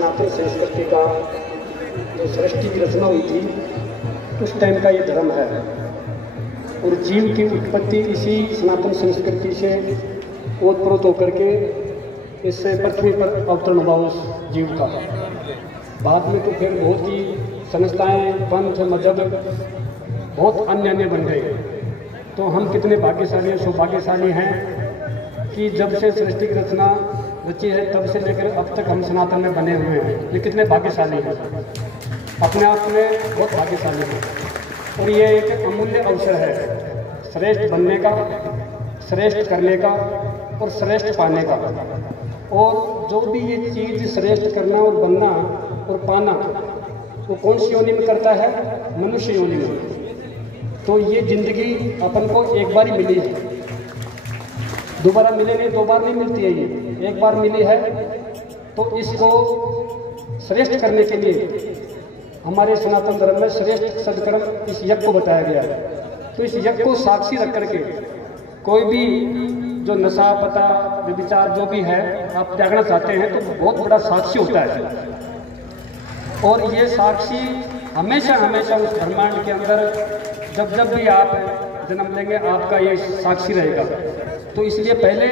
सनातन संस्कृति का जो सृष्टि की रचना हुई थी उस टाइम का ये धर्म है और जीव की उत्पत्ति इसी सनातन संस्कृति से ओतप्रोत होकर के इससे पृथ्वी पर अवतरण हुआ उस जीव का। बाद में तो फिर बहुत ही संस्थाएं, पंथ, मजहब बहुत अन्य बन गए। तो हम कितने भाग्यशाली सौभाग्यशाली हैं कि जब से सृष्टि की रचना रची है तब से लेकर अब तक हम सनातन में बने हुए हैं। ये कितने भाग्यशाली हैं, अपने आप में बहुत भाग्यशाली हैं। और ये एक अमूल्य अवसर है श्रेष्ठ बनने का, श्रेष्ठ करने का और श्रेष्ठ पाने का। और जो भी ये चीज़ श्रेष्ठ करना और बनना और पाना वो कौन सी योनि में करता है? मनुष्य योनि में। तो ये जिंदगी अपन को एक बार ही मिली है, दोबारा मिले नहीं, 2 बार नहीं मिलती है, ये एक बार मिली है। तो इसको श्रेष्ठ करने के लिए हमारे सनातन धर्म में श्रेष्ठ सदकर्म इस यज्ञ को बताया गया है। तो इस यज्ञ को साक्षी रख करके कोई भी जो नशा पता विचार जो भी है आप त्यागना चाहते हैं तो बहुत बड़ा साक्षी होता है। और ये साक्षी हमेशा हमेशा उस ब्रह्मांड के अंदर जब भी आप जन्म लेंगे आपका ये साक्षी रहेगा। तो इसलिए पहले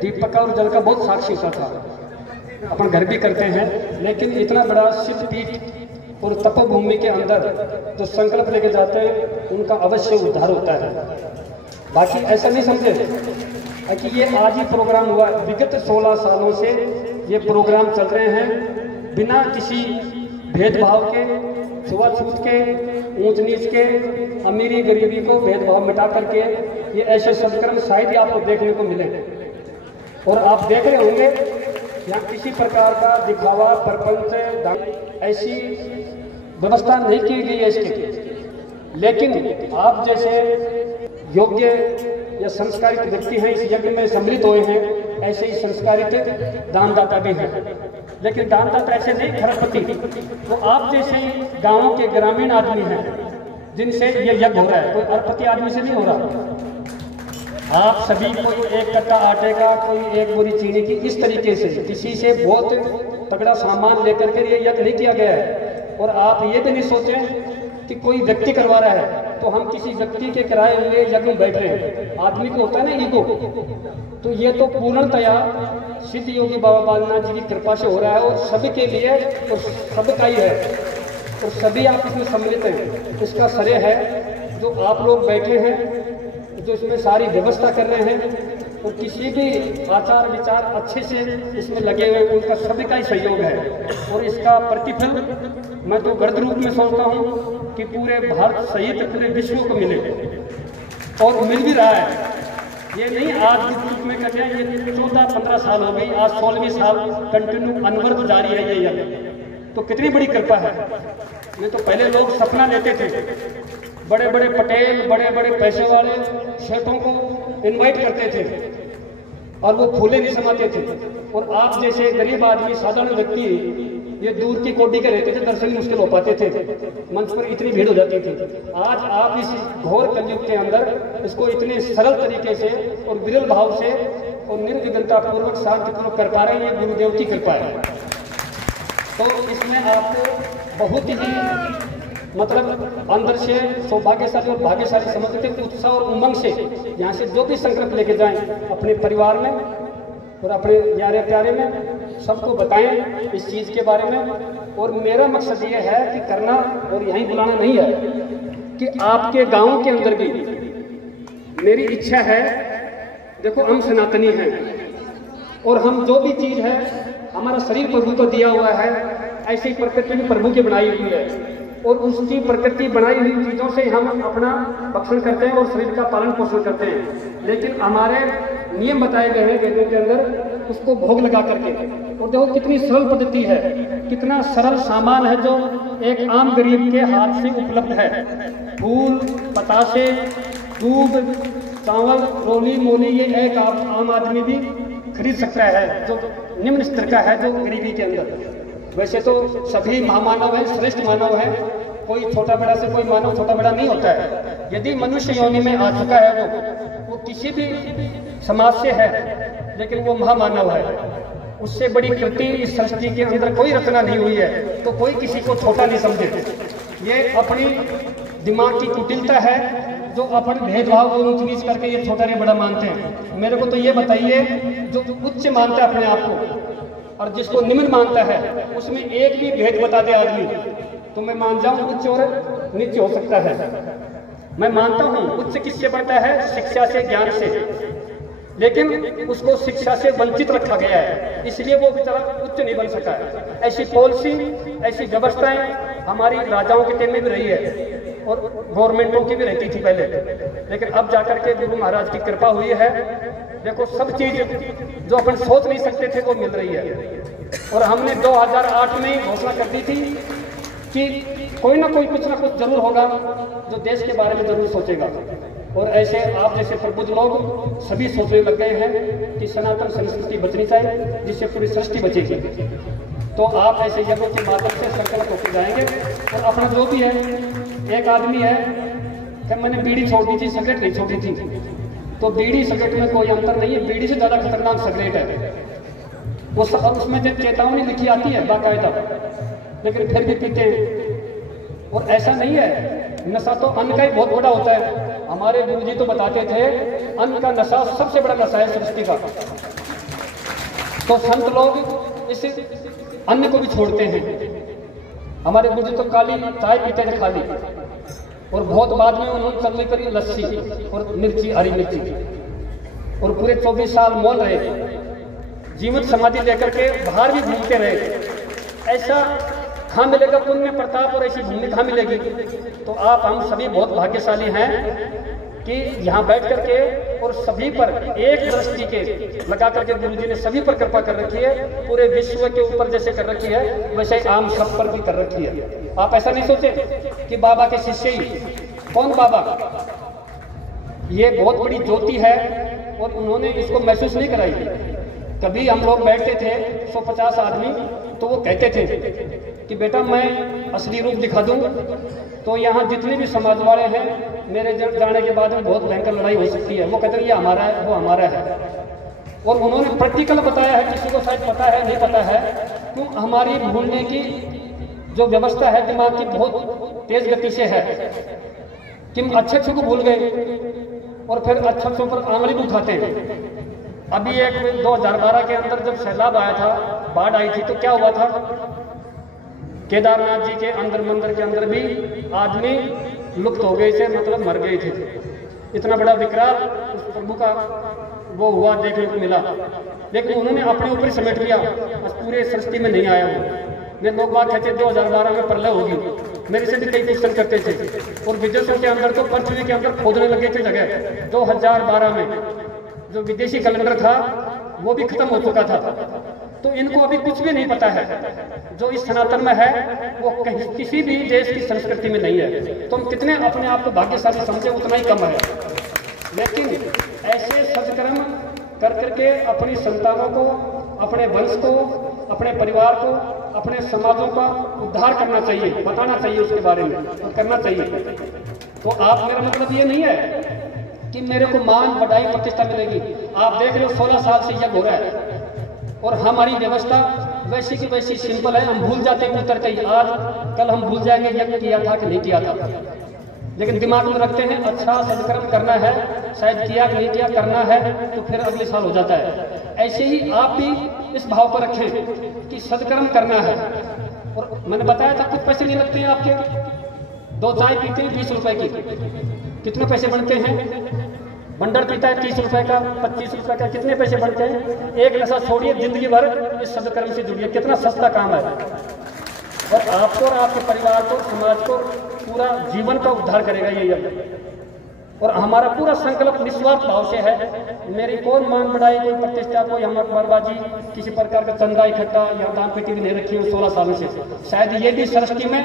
दीपक और जल का बहुत साक्षी होता था, अपन घर भी करते हैं, लेकिन इतना बड़ा सिद्ध पीठ और तपोभूमि के अंदर जो संकल्प लेके जाते हैं उनका अवश्य उद्धार होता है। बाकी ऐसा नहीं समझे कि ये आज ही प्रोग्राम हुआ, विगत 16 सालों से ये प्रोग्राम चल रहे हैं बिना किसी भेदभाव के, छुआछूत के, ऊंच नीच के, अमीरी गरीबी को भेदभाव मिटा करके ये ऐसे सदकर्म शायद ही आपको देखने को मिले। और आप देख रहे होंगे यहाँ किसी प्रकार का दिखावा, प्रपंच, ऐसी व्यवस्था नहीं की गई है इसके। लेकिन आप जैसे योग्य या संस्कारित व्यक्ति हैं, इस यज्ञ में सम्मिलित हुए हैं, ऐसे ही संस्कारित दानदाता भी हैं। लेकिन दानदाता ऐसे नहीं खरबपति, वो आप जैसे गांवों के ग्रामीण आदमी हैं जिनसे ये यज्ञ हो रहा है, कोई अरबपति आदमी से नहीं हो रहा। आप सभी कोई 1 कट्टा आटे का, कोई 1 बोरी चीनी की, इस तरीके से किसी से बहुत तगड़ा सामान लेकर के ये यज्ञ नहीं किया गया है। और आप ये भी नहीं सोचें कि कोई व्यक्ति करवा रहा है तो हम किसी व्यक्ति के किराए लिए यज्ञ में बैठ रहे हैं। आदमी को होता है ना ईगो, तो ये तो पूर्णतया सिद्ध योगी बाबा बालनाथ जी की कृपा से हो रहा है और सभी के लिए और सबका ही है और सभी आप इसमें सम्मिलित हैं। इसका श्रेय है जो आप लोग बैठे हैं, जो इसमें सारी व्यवस्था कर रहे हैं और किसी भी आचार विचार अच्छे से इसमें लगे हुए, उनका सभी का ही सहयोग है। और इसका प्रतिफल मैं तो गढ़ रूप में सोचता हूँ कि पूरे भारत सहित पूरे विश्व को मिले और मिल भी रहा है। ये नहीं आज इस रूप में कर रहे हैं, ये 14-15 साल हो गई, आज 16वीं साल कंटिन्यू अनवरत जारी है ये। तो कितनी बड़ी कृपा है। नहीं तो पहले लोग सपना लेते थे, बड़े बड़े पटेल, बड़े बड़े पैसे वाले शेठों को इनवाइट करते थे और वो फूले नहीं समाते थे। और आप जैसे गरीब आदमी, साधारण व्यक्ति ये दूर की कोटि के रहते थे, दर्शन मुश्किल हो पाते थे, मंच पर इतनी भीड़ हो जाती थी। आज आप इस घोर कलयुग के अंदर इसको इतने सरल तरीके से और विरल भाव से और निर्विघ्नता पूर्वक शांतिपूर्वक कर पा रहे हैं, ये गुरुदेव की कृपा है। तो इसमें आपको बहुत ही मतलब अंदर से सौभाग्यशाली और भाग्यशाली समझते थे। उत्साह और उमंग से यहाँ से जो भी संकल्प लेके जाएं अपने परिवार में और अपने यारे प्यारे में सबको बताएं इस चीज़ के बारे में। और मेरा मकसद ये है कि करना और यहीं बुलाना नहीं है, कि आपके गांव के अंदर भी मेरी इच्छा है। देखो हम सनातनी हैं और हम जो भी चीज़ है, हमारा शरीर प्रभु को दिया हुआ है, ऐसे ही प्रकृति भी प्रभु की बनाई हुई है और उसकी प्रकृति बनाई हुई चीज़ों से हम अपना भक्षण करते हैं और शरीर का पालन पोषण करते हैं। लेकिन हमारे नियम बताए गए हैं वेदों के अंदर, उसको भोग लगा करके। और देखो कितनी सरल पद्धति है, कितना सरल सामान है जो एक आम गरीब के हाथ से उपलब्ध है। फूल, पतासे, दूध, चावल, रोली मोली, ये एक आम आदमी भी खरीद सकता है जो निम्न स्तर का है, जो गरीबी के अंदर। वैसे तो सभी महामानव है, श्रेष्ठ मानव है, कोई छोटा बड़ा से कोई मानव छोटा बड़ा नहीं होता है। यदि मनुष्य योनि में आ चुका है वो किसी भी समाज से है, लेकिन वो महामानव है। उससे बड़ी कृति इस सृष्टि के अंदर कोई रचना नहीं हुई है, तो कोई किसी को छोटा नहीं समझे। ये अपनी दिमाग की कुटिलता है जो अपन भेदभाव को ऊंच नीच करके ये छोटा नहीं बड़ा मानते हैं। मेरे को तो ये बताइए, जो उच्च मानता है अपने आप को और जिसको निम्न मानता है, उसमें एक भी भेद बता दे आदमी तो मैं मान जाऊं उच्च और नीच हो सकता है। मैं मानता हूं उच्च किससे बढ़ता है? शिक्षा से, ज्ञान से, लेकिन उसको शिक्षा से वंचित रखा गया है, इसलिए वो बेचारा उच्च नहीं बन सका है। ऐसी पॉलिसी, ऐसी व्यवस्थाएं हमारी राजाओं के टाइम में भी रही है और गवर्नमेंटों की भी रहती थी पहले, लेकिन अब जाकर के गुरु महाराज की कृपा हुई है। देखो सब चीज जो अपन सोच नहीं सकते थे वो मिल रही है। और हमने 2008 में घोषणा कर दी थी कि कोई ना कोई कुछ ना कुछ जरूर होगा जो देश के बारे में जरूर सोचेगा। और ऐसे आप जैसे प्रबुद्ध लोग सभी सोचने लग गए हैं कि सनातन संस्कृति बचनी चाहिए, जिससे पूरी सृष्टि बचेगी। तो आप ऐसे यज्ञों के माध्यम से संकल्प होकर जाएंगे। और अपना जो भी है, एक आदमी है कि मैंने बीड़ी छोड़ दी थी, सिगरेट नहीं छोड़ी थी, तो बीड़ी सिगरेट में कोई अंतर नहीं है। बीड़ी से ज़्यादा खतरनाक सिगरेट है। वो उसमें जो चेतावनी लिखी आती है बाकायदा, लेकिन फिर भी पीते हैं। और ऐसा नहीं है, नशा तो अन्न का ही बहुत बड़ा होता है। हमारे गुरुजी तो बताते थे अन्न का नशा सबसे बड़ा नशा है सृष्टि का। तो संत लोग इस अन्न को भी छोड़ते हैं। हमारे गुरुजी तो काली चाय पीते थे खाली, और बहुत बाद में उन्होंने चलने करी लस्सी और मिर्ची, हरी मिर्ची, और पूरे 24 साल मौन रहे, जीवित समाधि लेकर के बाहर भी घूमते रहे। ऐसा कहाँ मिलेगा पुण्य प्रताप और ऐसी भूमि कहाँ मिलेगी? तो आप हम सभी बहुत भाग्यशाली हैं कि यहाँ बैठ करके और सभी पर एक दृष्टि के लगा करके गुरुजी ने सभी पर कृपा कर रखी है। पूरे विश्व के ऊपर जैसे कर रखी है, वैसे आम सब पर भी कर रखी है। आप ऐसा नहीं सोचे कि बाबा के शिष्य ही। कौन बाबा? ये बहुत बड़ी ज्योति है और उन्होंने इसको महसूस नहीं कराई। कभी हम लोग बैठते थे 150 आदमी, तो वो कहते थे कि बेटा मैं असली रूप दिखा दूं तो यहाँ जितने भी समाज वाले हैं मेरे जाने के बाद में बहुत भयंकर लड़ाई हो सकती है। वो कहते हैं ये हमारा है, वो हमारा है। और उन्होंने प्रैक्टिकल बताया है, किसी को शायद पता है नहीं पता है, तो हमारी भूलने की जो व्यवस्था है दिमाग की बहुत तेज गति से है कि हम अच्छे अच्छे को भूल गए और फिर अच्छे अच्छों पर आंगली भी उठाते हैं। अभी एक 2012 के अंदर जब सैलाब आया था, बाढ़ आई थी, तो क्या हुआ था? केदारनाथ जी के अंदर मंदिर के अंदर भी आदमी लुप्त हो गए थे, मतलब मर गए थे। इतना बड़ा विकराल उस प्रभु का वो हुआ देखने को मिला, लेकिन उन्होंने अपने ऊपर समेट लिया, पूरे सृष्टि में नहीं आया वो। मेरे लोग बात कहते 2012 में प्रलय होगी, मेरे से भी कई क्वेश्चन करते थे। और विदेशों के अंदर तो पृथ्वी के अंदर खोदने लगे थे जगह। 2012 में जो विदेशी कैलेंडर था वो भी खत्म हो चुका था। तो इनको अभी कुछ भी नहीं पता है। जो इस सनातन में है वो कहीं किसी भी देश की संस्कृति में नहीं है। तो हम कितने अपने आप को भाग्यशाली समझे उतना ही कम है। लेकिन ऐसे सत्कर्म कर करके अपनी संतानों को, अपने वंश को, अपने परिवार को, अपने समाजों का उद्धार करना चाहिए, बताना चाहिए उसके बारे में और करना चाहिए। तो आप, मेरा मतलब ये नहीं है कि मेरे को मान बढ़ाई प्रतिष्ठा मिलेगी। आप देख रहे हो 16 साल से यज्ञ हो रहा है और हमारी व्यवस्था वैसी की वैसी सिंपल है। हम भूल जाते हैं उतर के, आज कल हम भूल जाएंगे यज्ञ किया था कि नहीं किया था, लेकिन दिमाग में रखते हैं अच्छा सत्कर्म करना है, शायद किया कि नहीं किया, करना है तो फिर अगले साल हो जाता है। ऐसे ही आप भी इस भाव पर रखें कि सत्कर्म करना है। और मैंने बताया था कुछ पैसे नहीं लगते हैं आपके। 2 चाय पीते हैं 20 रुपए की, कितने पैसे बनते हैं? बंडर पीता है 30 रुपए का, 25 रुपए का, कितने पैसे बनते हैं? एक नशा छोड़िए, जिंदगी भर इस सत्कर्म से जुड़िए, कितना सस्ता काम है। और आपको और आपके परिवार को, समाज को, पूरा जीवन का उद्धार करेगा ये यज्ञ। और हमारा पूरा संकल्प निस्वार्थ भाव से है। मेरी कौन मान बढ़ाई, कोई प्रतिष्ठा, कोई हम अखबारबाजी, किसी प्रकार का चंदा इकट्ठा या दान पेटी भी नहीं रखी है 16 सालों से। शायद ये भी सृष्टि में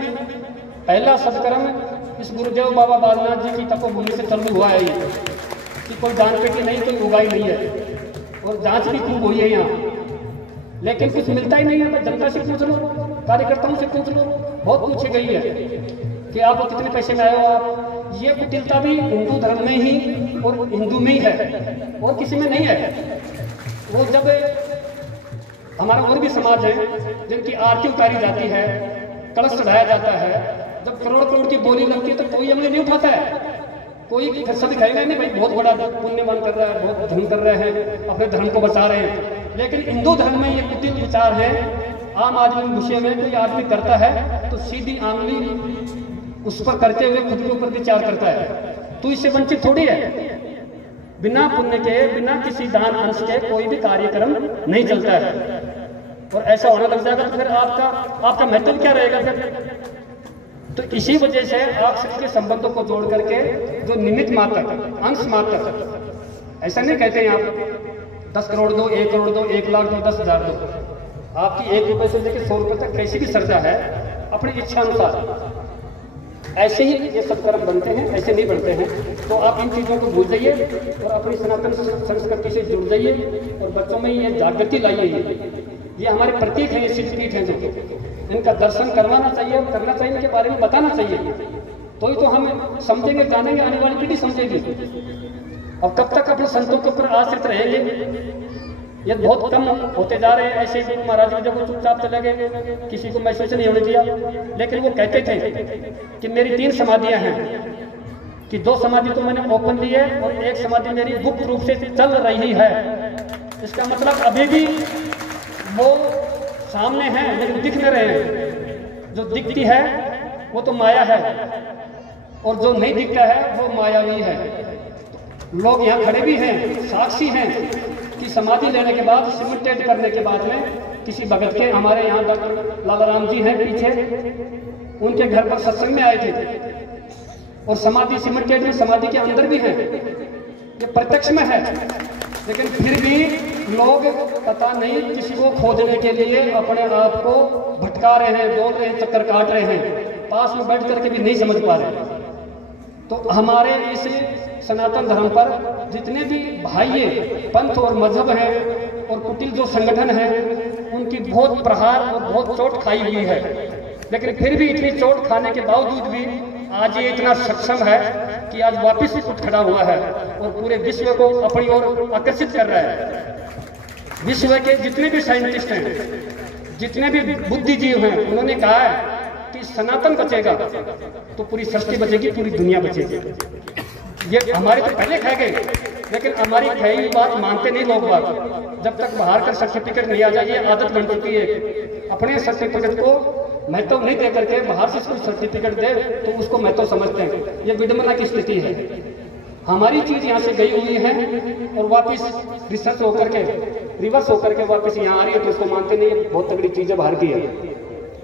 पहला सत्कर्म इस गुरुदेव बाबा बालनाथ जी की तपोभूमि से चालू हुआ है ये, कि कोई दान पेटी नहीं, कोई उगाई नहीं है। और जांच भी खूब हुई है यहाँ, लेकिन कुछ मिलता ही नहीं है। जनता से पूछ लो, कार्यकर्ताओं से पूछ लो, बहुत पूछी गई है कि आप कितने पैसे में आए हो आप। ये कुटिलता भी हिंदू धर्म में ही और हिंदू में ही है और किसी में नहीं है। वो जब हमारा और भी समाज है जिनकी आरती उतारी जाती है, कलश चढ़ाया जाता है। जब करोड़ करोड़ की बोली लगती है तो कोई हमने नहीं उठाता है। कोई सब कहेगा नहीं भाई बहुत बड़ा पुण्यवान कर रहा है, बहुत धर्म कर रहे हैं, अपने धर्म को बचा रहे हैं। लेकिन हिंदू धर्म में ये कुटिल विचार है। आम आदमी विषय में कोई आदमी करता है तो सीधी आंगली उस पर करते हुए खुद के ऊपर विचार करता है, तो इससे वंचित थोड़ी है। बिना पुण्य के, बिना किसी दान अंश के कोई भी कार्यक्रम नहीं चलता है। और ऐसा होने लग जाएगा तो फिर आपका महत्व क्या रहेगा फिर? तो इसी वजह से आपस के संबंधों को जोड़ करके जो निमित्त मात्र, अंश मात्र, ऐसा नहीं कहते हैं आप 10 करोड़ दो, 1 करोड़ दो, 1 लाख दो, 10,000 दो। आपकी 1 रुपए से लेकर 100 रुपए तक कैसी भी श्रद्धा है अपनी इच्छा अनुसार, ऐसे ही ये सब कर्म बनते हैं, ऐसे नहीं बनते हैं। तो आप इन चीज़ों को भूल जाइए और अपनी सनातन संस्कृति से जुड़ जाइए और बच्चों में ये जागृति लाइए। ये हमारे प्रतीक हैं, ये सिद्धपीठ हैं, जो इनका दर्शन करवाना चाहिए और करना चाहिए, इनके बारे में बताना चाहिए। तो ही तो हम समझेंगे, जानेंगे, आने वाली पीढ़ी समझेगी। और कब तक अपने संतों के ऊपर आश्रित रहेंगे? ये बहुत कम होते जा रहे हैं। ऐसे ही महाराज जी जब वो चुपचाप चले गए, किसी को मैसेज नहीं होने दिया। लेकिन वो कहते थे कि मेरी 3 समाधियां हैं, कि 2 समाधि तो मैंने ओपन ली है और 1 समाधि मेरी गुप्त रूप से चल रही है। इसका मतलब अभी भी वो सामने है लेकिन दिख नहीं रहे हैं। जो दिखती है वो तो माया है और जो नहीं दिखता है वो मायावी है। लोग यहाँ खड़े भी हैं, साक्षी हैं कि समाधि लेने के बाद, सिमटेड करने के बाद में किसी भगत के, हमारे यहाँ डॉक्टर लाला राम जी हैं पीछे, उनके घर पर सत्संग में आए थे और समाधि सिमटेड में, समाधि के अंदर भी है, ये प्रत्यक्ष में है। लेकिन फिर भी लोग पता नहीं किसी को खोजने के लिए अपने आप को भटका रहे हैं, दौड़ रहे हैं, चक्कर काट रहे हैं, पास में बैठ करके भी नहीं समझ पा रहे। तो हमारे इस सनातन धर्म पर जितने भी भाई पंथ और मजहब हैं और कुटिल जो संगठन हैं, उनकी बहुत प्रहार और बहुत चोट खाई हुई है। लेकिन फिर भी इतनी चोट खाने के बावजूद भी आज ये इतना सक्षम है कि आज वापिस उठ खड़ा हुआ है और पूरे विश्व को अपनी ओर आकर्षित कर रहा है। विश्व के जितने भी साइंटिस्ट हैं, जितने भी बुद्धिजीव हैं, उन्होंने कहा है कि सनातन बचेगा तो पूरी सृष्टि बचेगी, पूरी दुनिया बचेगी। ये हमारे तो पहले खा गए, लेकिन हमारी कही बात मानते नहीं लोग बात। जब तक बाहर का सर्टिफिकेट नहीं आ जाए, ये आदत बन चुकी है। अपने सर्टिफिकेट को महत्व नहीं दे करके बाहर से इसको सर्टिफिकेट दे तो उसको महत्व समझते हैं। ये विडंबना की स्थिति है। हमारी चीज यहाँ से गई हुई है और वापस रिसर्च होकर के, रिवर्स होकर के वापस यहाँ आ रही है, तो उसको मानते नहीं। बहुत तगड़ी चीज है बाहर की है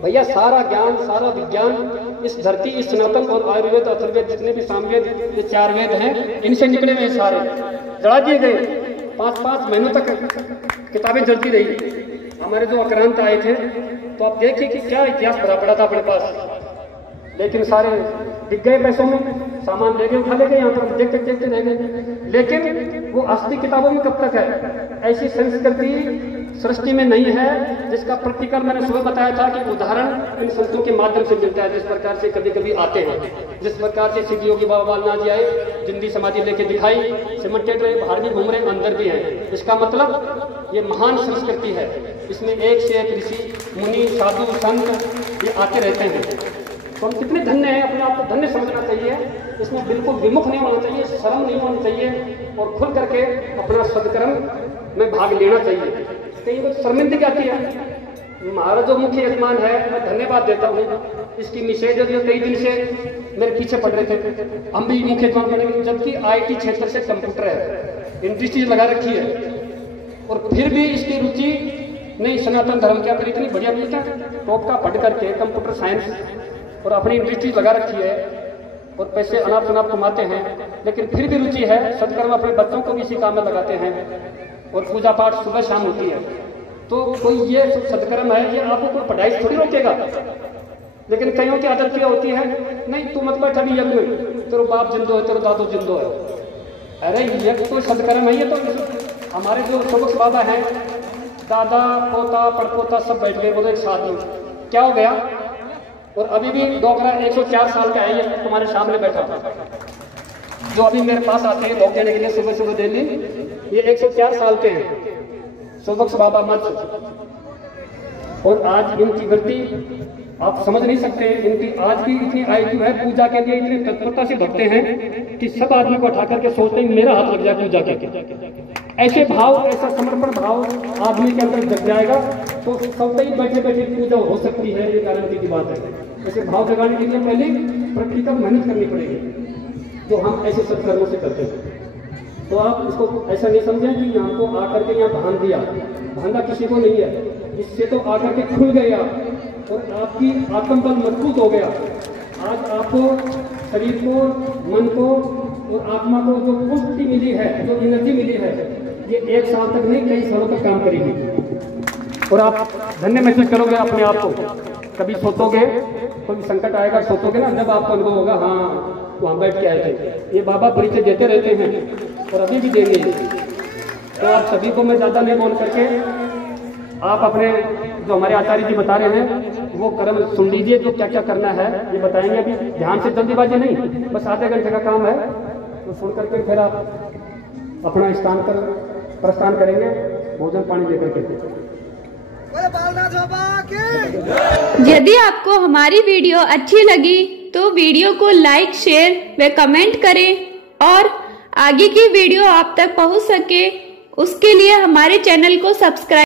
भैया। सारा ज्ञान, सारा विज्ञान इस धरती, इस सनातन और आयुर्वेद, अथर्ववेद, जितने भी सामवेद, ये 4 वेद हैं, इनसे निकले हुए सारे जला दिए गए। 5-5 महीनों तक किताबें जलती रही। हमारे जो आक्रांत आए थे तो आप देखिए कि क्या इतिहास भरा पड़ा था अपने पास, लेकिन सारे बिक गए पैसों में, सामान ले गए, उठा ले गए, यहाँ पर देखते देखते रह गए। लेकिन वो असली किताबों में कब तक है? ऐसी संस्कृति सृष्टि में नहीं है जिसका प्रतिकर मैंने सुबह बताया था कि उदाहरण इन संतों के माध्यम से मिलता है। जिस प्रकार से कभी कभी आते हैं, जिस प्रकार से सिद्ध योगी बाबा बालनाथ जी आए, जिंदी समाधि लेके दिखाई, सिमटेड रहे, बाहर भी घूम रहे, अंदर भी है। इसका मतलब ये महान संस्कृति है। इसमें एक से एक ऋषि, मुनि, साधु, संत ये आते रहते हैं। तो हम कितने धन्य हैं, अपने आप को धन्य समझना चाहिए। इसमें बिल्कुल विमुख नहीं होना चाहिए, शर्म नहीं होनी चाहिए और खुल करके अपना सदकर्म में भाग लेना चाहिए। कहीं तो शर्मिंदगी आती है। हमारा जो मुख्य यजमान है, मैं धन्यवाद देता हूँ। इसकी मिसेज जो कई दिन से मेरे पीछे पड़ रहे थे, हम भी मुख्य यजमान बनेंगे, जबकि IT क्षेत्र से कंप्यूटर है, इंडस्ट्रीज लगा रखी है और फिर भी इसकी रुचि नहीं सनातन धर्म के अंदर। इतनी बढ़िया मिलता है, टॉप का पढ़ करके कंप्यूटर साइंस और अपनी इंडस्ट्रीज लगा रखी है और पैसे अनाप शनाप कमाते हैं, लेकिन फिर भी रुचि है। सदकर्म अपने बच्चों को भी इसी काम में लगाते हैं और पूजा पाठ सुबह शाम होती है। तो कोई ये सदकर्म है, ये आपको कोई पढ़ाई थोड़ी रोकेगा। लेकिन कईयों की आदत क्या होती है, नहीं तू मत बैठ अभी यज्ञ में, तेरा बाप जिंदो है, तेरा दादू जिंदो है। अरे यज्ञ तो सदकर्म है। ये तो हमारे जो सबक बाबा हैं, दादा पोता पड़पोता सब बैठ गए, बोले एक साथ में क्या हो गया। और अभी भी डोकरा 104 साल का है, ये तुम्हारे सामने बैठा जो अभी मेरे पास आते हैं भोग देने के लिए सुबह सुबह डेली, ये 104 साल के हैं। सुबक्स बाबा मत और आज इनकी वृत्ति आप समझ नहीं सकते। इनकी आज की इतनी आयु है, पूजा के लिए इतनी तत्परता से भगते हैं कि सब आदमी को उठा करके सोचते हैं मेरा हाथ लग जाए पूजा के। ऐसे भाव, ऐसा समर्पण भाव आदमी के अंदर जग जाएगा तो सब ही बैठे बैठे पूजा हो सकती है, ये गारंटी की बात है। ऐसे भाव जगाने के लिए पहले प्रैक्टिकल मेहनत करनी पड़ेगी, जो हम ऐसे सत्कर्मों से करते हैं। तो आप इसको ऐसा नहीं समझें कि हमको आकर के यहाँ बांध दिया, बांधा किसी को नहीं है। इससे तो आकर के खुल गया और आपकी आत्मबल मजबूत हो गया। आज आपको शरीर को, मन को और आत्मा को जो पुष्टि मिली है, जो एनर्जी मिली है, ये 1 साल तक नहीं कई सालों तक काम करेगी और आप धन्य महसूस करोगे अपने आप को। कभी सोचोगे, कोई संकट आएगा, सोचोगे ना, जब आपको अनुभव होगा हाँ वहाँ बैठ के आए थे, ये बाबा परिचय देते रहते हैं और अभी भी देंगे। तो आप सभी को मैं ज़्यादा नहीं बोल करके आप अपने जो हमारे आचार्य जी बता रहे हैं वो कर्म सुन लीजिए, जो क्या क्या करना है ये बताएंगे। अभी ध्यान से जल्दीबाजी नहीं, बस आधे घंटे का काम है, तो सुन करके फिर आप अपना स्थान पर प्रस्थान करेंगे भोजन पानी लेकर के। यदि आपको हमारी वीडियो अच्छी लगी तो वीडियो को लाइक, शेयर व कमेंट करें और आगे की वीडियो आप तक पहुंच सके उसके लिए हमारे चैनल को सब्सक्राइब